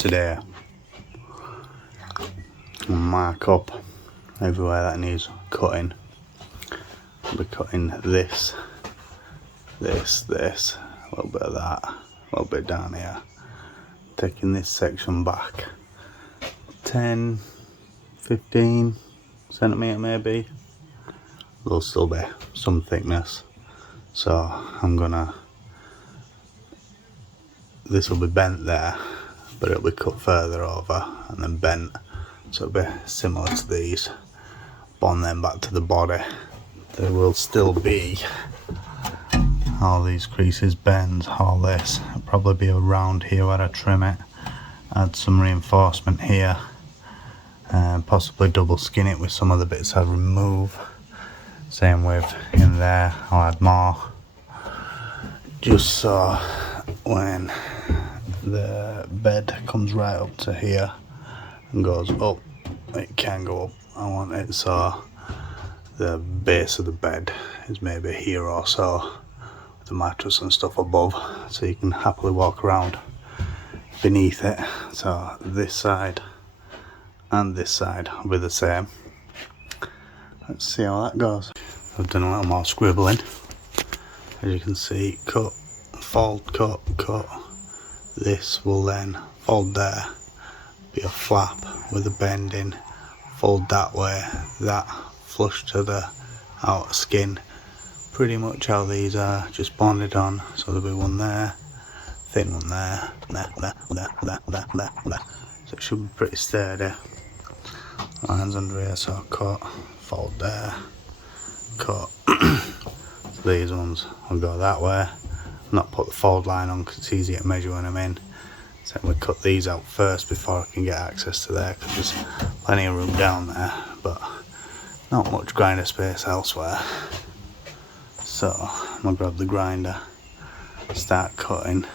today and mark up everywhere that needs cutting. I'll be cutting this, a little bit of that, a little bit down here. Taking this section back 10, 15 centimetre maybe. There'll still be some thickness, so I'm gonna, this will be bent there, but it'll be cut further over and then bent, so it'll be similar to these. Bond them back to the body. There will still be all these creases, bends, all this. It'll probably be around here where I trim it. Add some reinforcement here, and possibly double skin it with some of the bits I remove. Same with in there, I'll add more, just so when the bed comes right up to here and goes up, it can go up. I want it so the base of the bed is maybe here or so, with the mattress and stuff above, so you can happily walk around beneath it. So this side and this side will be the same. Let's see how that goes. I've done a little more scribbling. As you can see, cut, fold, cut, cut. This will then fold there, be a flap with a bending, fold that way, that flush to the outer skin. Pretty much how these are, just bonded on. So there'll be one there, thin one there, there. So it should be pretty sturdy. Lines under here, so cut, fold there, cut. So these ones will go that way. Not put the fold line on because it's easy to measure when I'm in. So we cut these out first before I can get access to there, because there's plenty of room down there, but not much grinder space elsewhere. So I'm gonna grab the grinder, start cutting.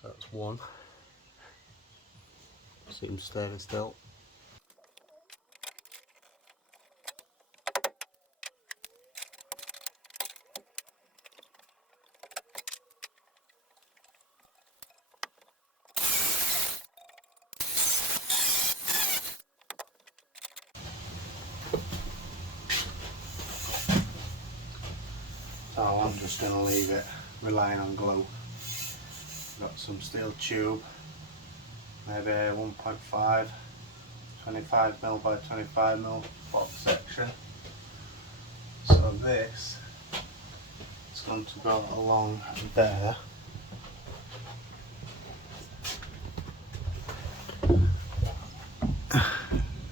So that's one. Seems steady still. So I'm just going to leave it relying on glue. Got some steel tube, maybe 1.5, 25mm by 25mm bottom section. So this is going to go along there.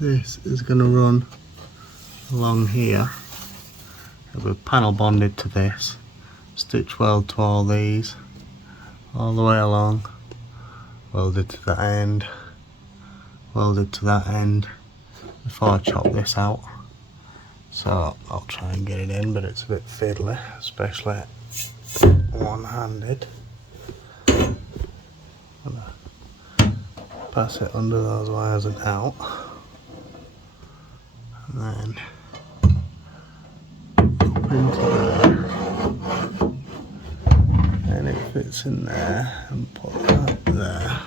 This is going to run along here. It'll be panel bonded to this, stitch weld to all these, all the way along, welded to that end, welded to that end before I chop this out. So I'll try and get it in, but it's a bit fiddly, especially one-handed. Pass it under those wires and out, and then up into there, and it fits in there, and put that there.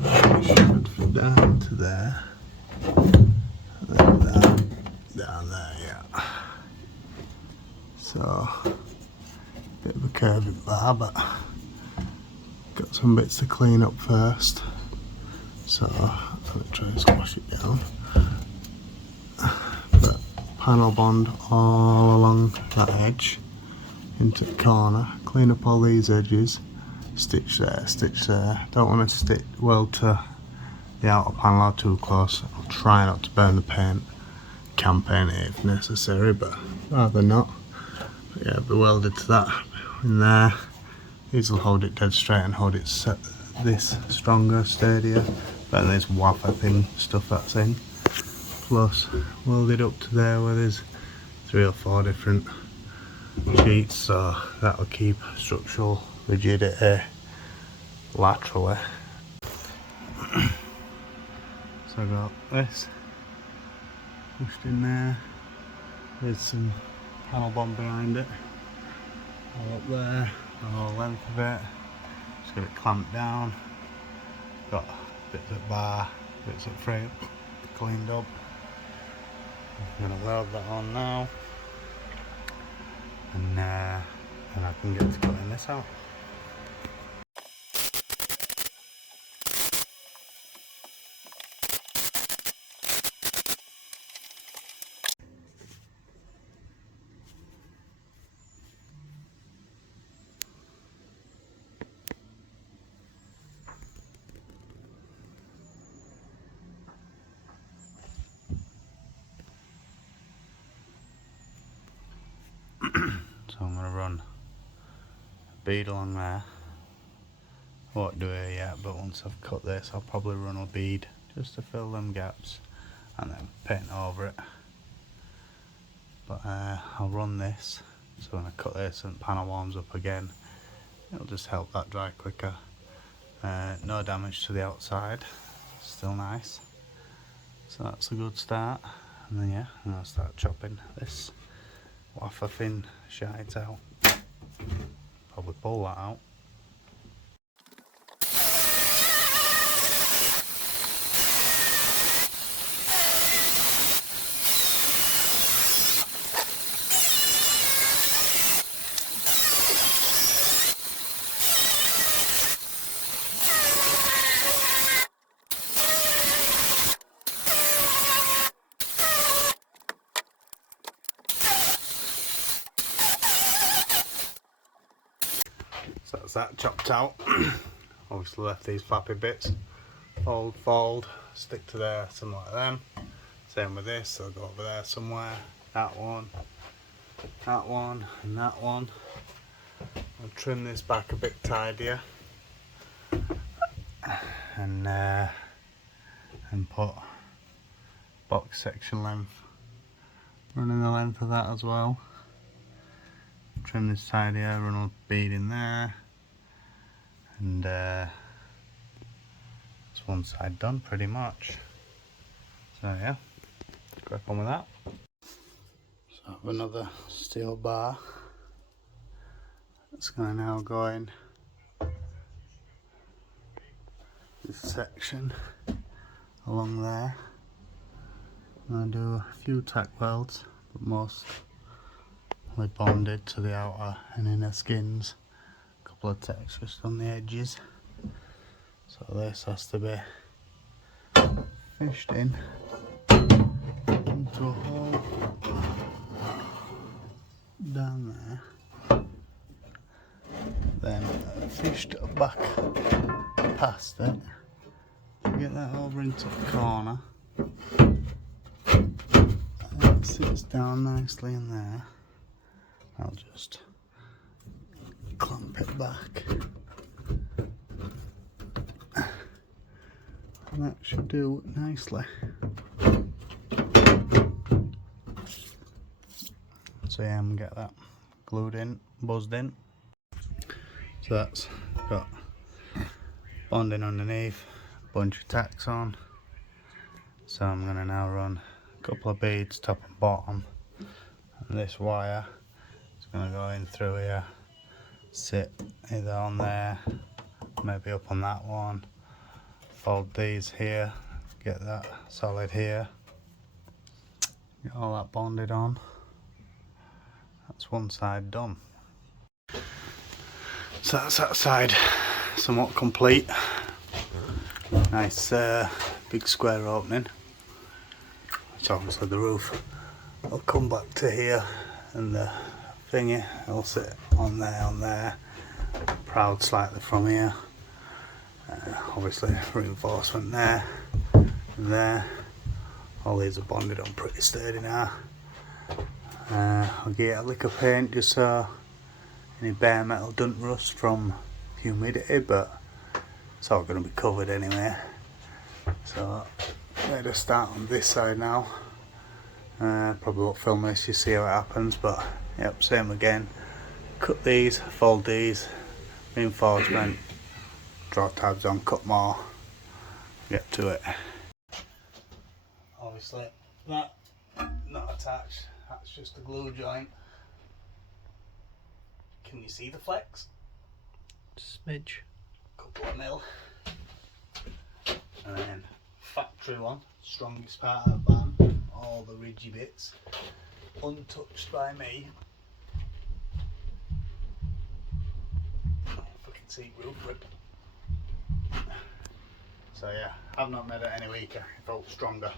That should fit down to there, and then that down there, yeah. So, bit of a curvy bar, but got some bits to clean up first. So, I'll try and squash it down. But panel bond all along that edge into the corner, clean up all these edges, stitch there, stitch there. Don't want to stick weld to the outer panel or too close. I'll try not to burn the paint. Can paint it if necessary, but rather not. But yeah, be welded to that in there. These will hold it dead straight and hold it set this stronger, sturdier than this wafer thin stuff that's in. Plus welded up to there where there's 3 or 4 different sheets, so that'll keep structural rigidity laterally. So I got this pushed in there. There's some panel bond behind it. All up there, the whole length of it. Just got it clamped down. Got bits of bar, bits of frame cleaned up. I'm going to weld that on now. And then I can get to cutting this out. So I'm going to run a bead along there. I won't do it yet, but once I've cut this I'll probably run a bead just to fill them gaps and then paint over it. But I'll run this, so when I cut this and panel warms up again, it'll just help that dry quicker. No damage to the outside, still nice. So that's a good start. And then yeah, I'm going to start chopping this wafer thin shite out. Probably pull that out. So that's that chopped out. Obviously left these flappy bits. Fold, stick to there, something like them. Same with this, so I'll go over there somewhere. That one, and that one. I'll trim this back a bit tidier. And put box section length. Running the length of that as well. Trim this tidier, run a bead in there, and that's one side done pretty much. So yeah, crack on with that. So I have another steel bar that's going to now go in this section along there. I'm going to do a few tack welds, but most bonded to the outer and inner skins. A couple of tacks just on the edges. So this has to be fished in into a hole down there. Then fished back past it. Get that over into the corner. And it sits down nicely in there. I'll just clamp it back, and that should do nicely. So yeah, I'm gonna get that glued in, buzzed in. So that's got bonding underneath, bunch of tacks on. So I'm gonna now run a couple of beads top and bottom, and this wire going to go in through here, sit either on there, maybe up on that one, fold these here, get that solid here, get all that bonded on. That's one side done. So that's that side somewhat complete. Nice big square opening, which obviously the roof will come back to here, and the thingy will sit on there, proud slightly from here. Obviously reinforcement there and there. All these are bonded on pretty sturdy now. I'll give it a lick of paint just so any bare metal doesn't rust from humidity, but it's all going to be covered anyway. So ready to start on this side now. Probably won't film this, you see how it happens, but yep, same again. Cut these, fold these, reinforcement, draw tabs on, cut more, get to it. obviously that not attached, that's just a glue joint. Can you see the flex? Smidge. Couple of mil. And then factory one, strongest part of the van, all the ridgy bits, untouched by me. Fucking seat roof rip. So yeah, I've not made it any weaker, it felt stronger.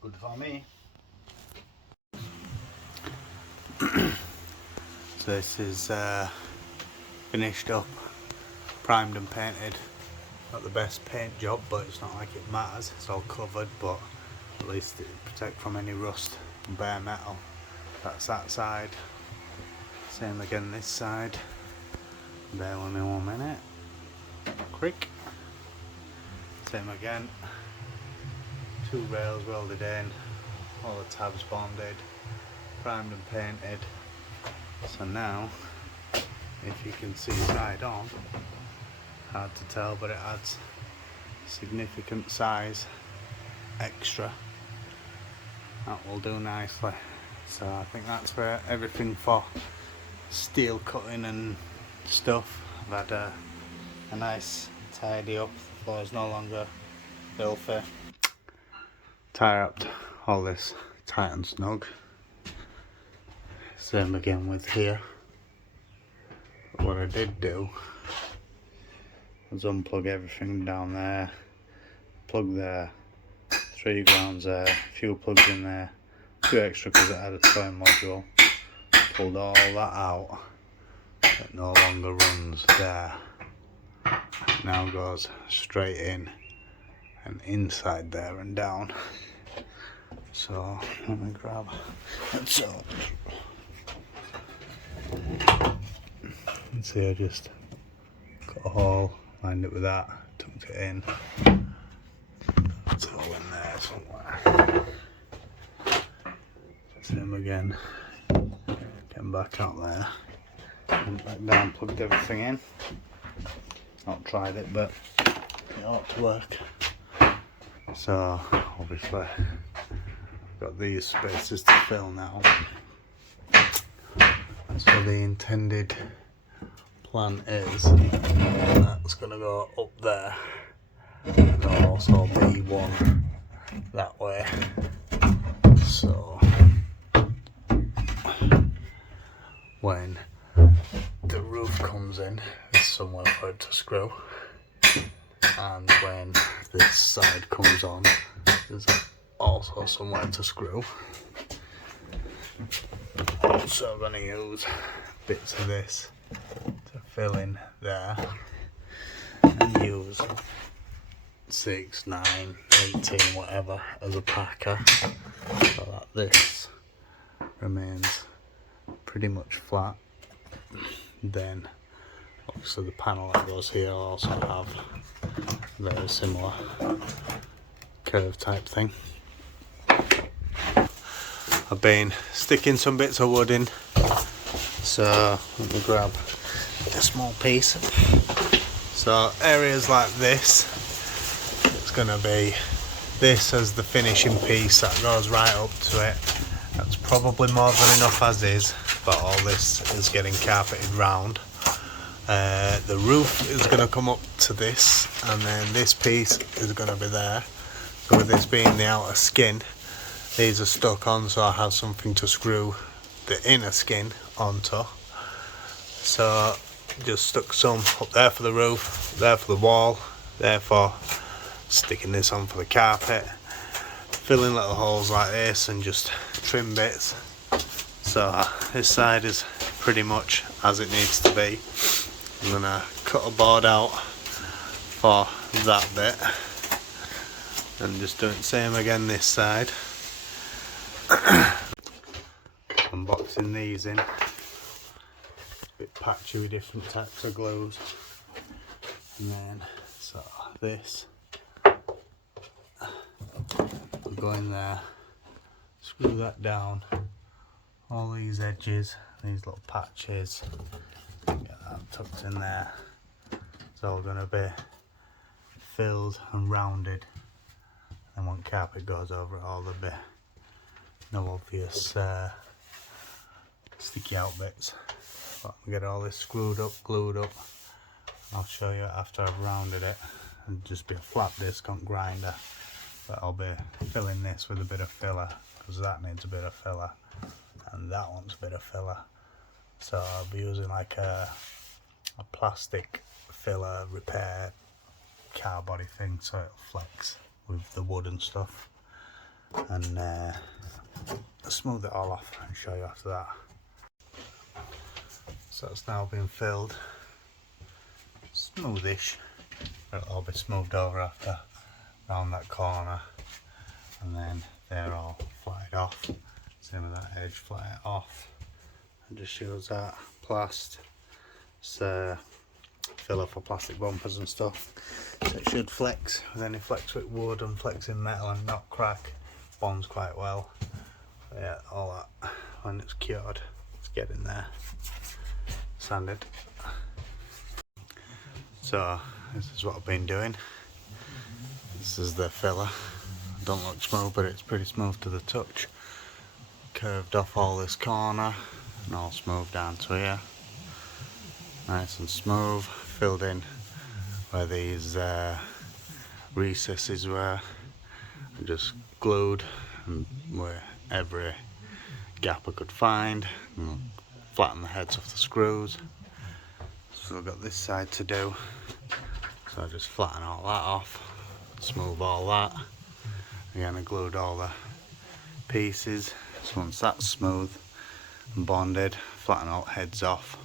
Good for me. So this is finished up, primed and painted. Not the best paint job, but it's not like it matters, it's all covered, but at least it protect from any rust and bare metal. That's that side. Same again this side. Bear with me 1 minute. Quick. Same again. 2 rails welded in, all the tabs bonded, primed and painted. So now, if you can see side on, hard to tell, but it adds significant size extra. That will do nicely. So I think that's for everything for steel cutting and stuff. I've had a nice tidy up. The floor is no longer filthy. Tie wrapped all this tight and snug. Same again with here. But what I did do was unplug everything down there, plug there, 3 grounds there, a few plugs in there, 2 extra because it had a toy module. Pulled all that out. It no longer runs there. It now goes straight in and inside there and down. So let me grab it. So see, I just cut a hole, lined it with that, tucked it in. It's all in there somewhere. Same again. Getting back out there. Went back down, plugged everything in. Not tried it, but it ought to work. So obviously I've got these spaces to fill now. So the intended plan is that's going to go up there. There'll also be one that way. So when the roof comes in, there's somewhere for it to screw. And when this side comes on, there's also somewhere to screw. So I'm going to use bits of this to fill in there and use 6, 9, 18, whatever as a packer, so that this remains pretty much flat. Then obviously the panel that goes here will also have a very similar curve type thing. I've been sticking some bits of wood in, so let me grab a small piece. So areas like this, it's going to be this as the finishing piece that goes right up to it. That's probably more than enough as is, but all this is getting carpeted round. The roof is going to come up to this, and then this piece is going to be there. So with this being the outer skin, these are stuck on, so I have something to screw the inner skin onto. So just stuck some up there for the roof, there for the wall, there for sticking this on for the carpet, filling little holes like this and just trim bits. So this side is pretty much as it needs to be. I'm gonna cut a board out for that bit and just do the same again this side. Unboxing these in. It's a bit patchy with different types of glues. And then so this will go in there, screw that down, all these edges, these little patches, get that tucked in there. It's all going to be filled and rounded. And when carpet goes over it all, there'll be no obvious sticky out bits. But I'll get all this screwed up, glued up. I'll show you after I've rounded it. It'll just be a flat disc on grinder. But I'll be filling this with a bit of filler, because that needs a bit of filler and that wants a bit of filler. So I'll be using like a plastic filler repair car body thing, so it'll flex with the wood and stuff. And smooth it all off and show you after that. So it's now been filled, smoothish. It'll all be smoothed over after, round that corner, and then they're all flatted off. Same with that edge, flat it off. And just shows that plast. It's filler for plastic bumpers and stuff. So it should flex with any flex with wood and flex in metal and not crack. Bonds quite well. But yeah, all that when it's cured, it's getting there. Sanded. So this is what I've been doing. This is the filler. Don't look smooth, but it's pretty smooth to the touch. Curved off all this corner and all smooth down to here. Nice and smooth. Filled in where these recesses were. And just glued and where every gap I could find. And flatten the heads off the screws. So I've got this side to do. So I just flatten all that off. Smooth all that. Again, I glued all the pieces. So once that's smooth and bonded, flatten all heads off.